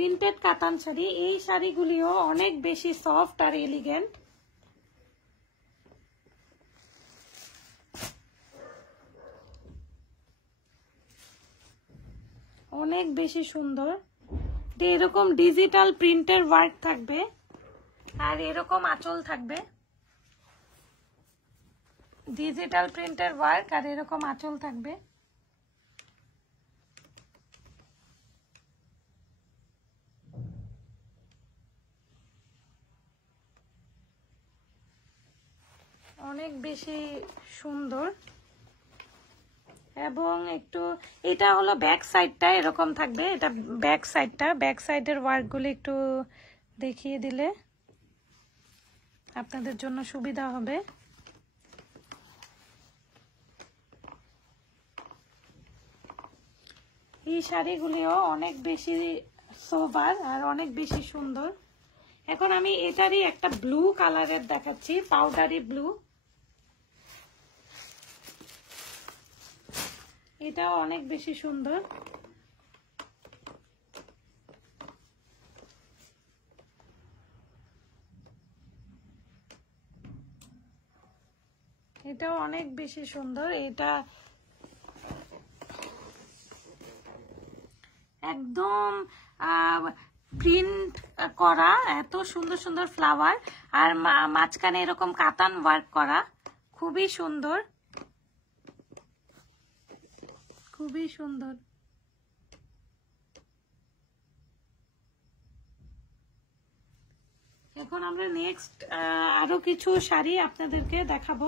Printed কাতান শাড়ি। এই শাড়িগুলিও অনেক বেশি সফট আর এলিগেন্ট। অনেক বেশি সুন্দর। এরকম ডিজিটাল প্রিন্টের ওয়ার্ক থাকবে আর এরকম আঁচল থাকবে, ডিজিটাল প্রিন্টের ওয়ার্ক আর এরকম আঁচল থাকবে। অনেক বেশি সুন্দর। এবং একটু এটা হলো ব্যাক সাইডটা এরকম থাকবে, এটা ব্যাক সাইডটা। ব্যাক সাইডের ওয়ার্কগুলো একটু দেখিয়ে দিলে আপনাদের জন্য সুবিধা হবে। এই শাড়িগুলিও অনেক বেশি সোবার আর অনেক বেশি সুন্দর। এখন আমি এটারই একটা ব্লু কালারের দেখাচ্ছি, পাউডারি ব্লু। এটাও অনেক বেশি সুন্দর। এটাও অনেক বেশি সুন্দর। এটা একদম প্রিন্ট করা, এত সুন্দর সুন্দর ফ্লাওয়ার আর মাঝখানে এরকম কাতান ওয়ার্ক করা, খুবই সুন্দর, খুবই সুন্দর। এখন আমরা নেক্সট আরো কিছু শাড়ি আপনাদেরকে দেখাবো।